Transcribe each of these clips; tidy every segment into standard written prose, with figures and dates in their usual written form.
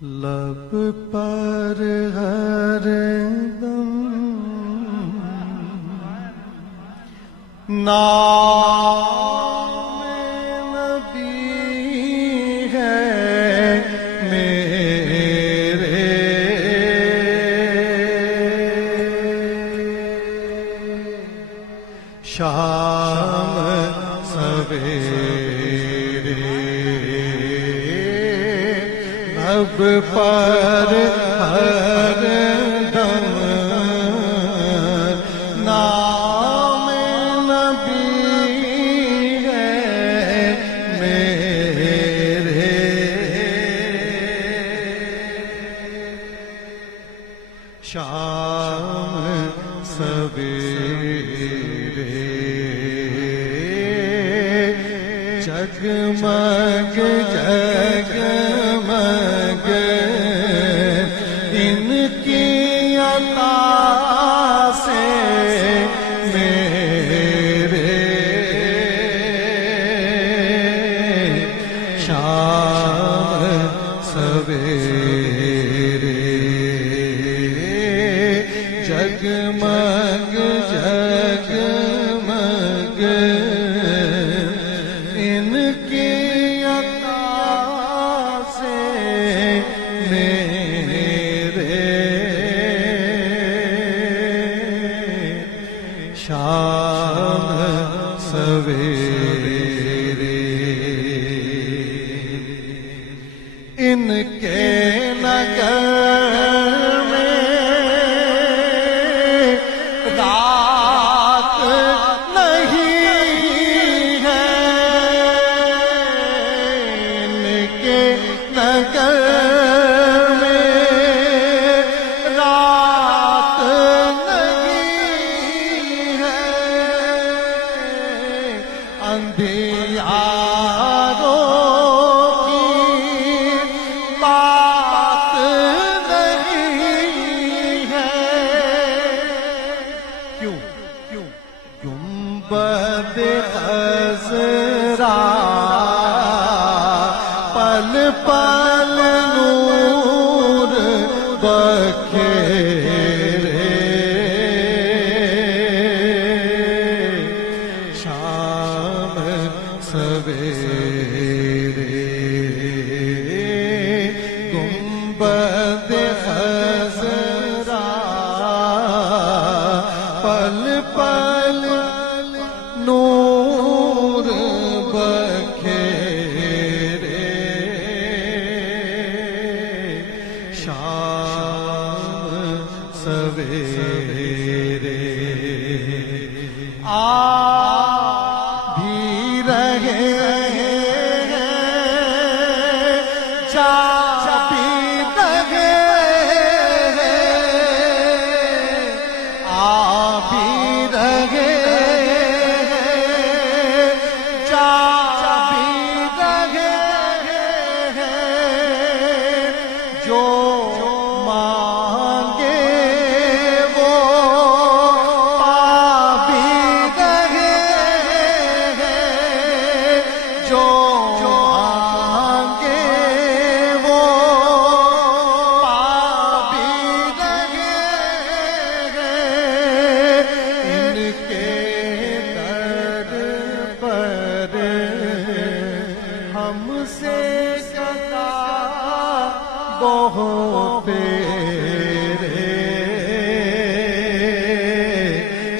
لب پر ہر دم نام نبی ہے میرے، شام سویرے لب پر ہر دم نام نبی ہے میرے، شام سویرے جگمگ جگمگ ان کی عطا سے میرے، شام سویرے جگمگ جگمگ ان کی عطا سے میرے، شام سویرے ان کے نگر میں رات نہیں ہے، ان کے نگر میں رات نہیں ہے، اندھیاروں کی بات نہیں ہے، کیوں گنبد خضرا پل پل نور بکھیرے، شام سویرے گنبد خضرا پل پل نور بکھیرے، شام سویرے آ بھی رہے ہیں، جا بھی رہے ہیں، آ بھی رہے ہیں، جا بھی رہے ہیں، جو مانگے وہ پا بھی رہے ہیں، جو مانگے وہ پا بھی رہے ہیں، ان کے در پر ہم سے جدا بہت تیرے،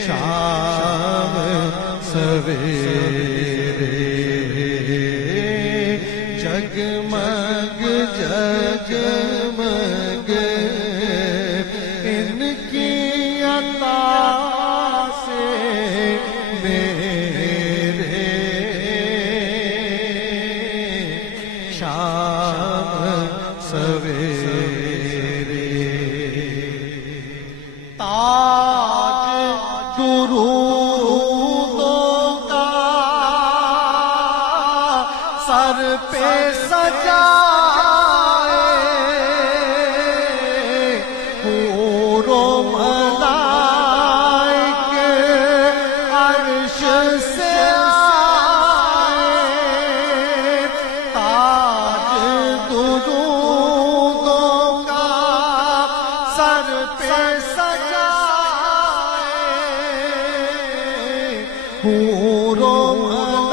شام سویرے جگمگ جگمگ ان کی عطا سے میرے، شام سویرے تاج درودوں کا سر پہ سجائے، حور و ملائک عرش سے آئے، تاج درودوں پہ سجائے حور و ملائک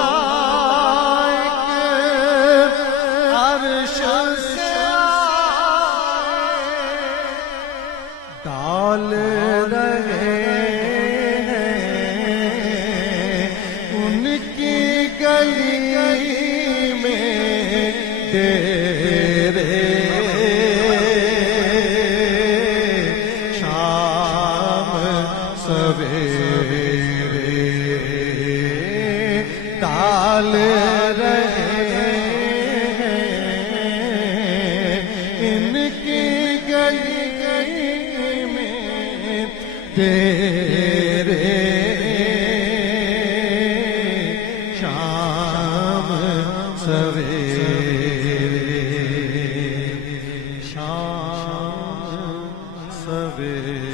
عرش سے آئے ڈال رہے ہیں ان کی گلی میں ڈیرے شام سویرے ڈال رہے ہیں ان کی گلی میں ڈیرے شام سویرے شام سویرے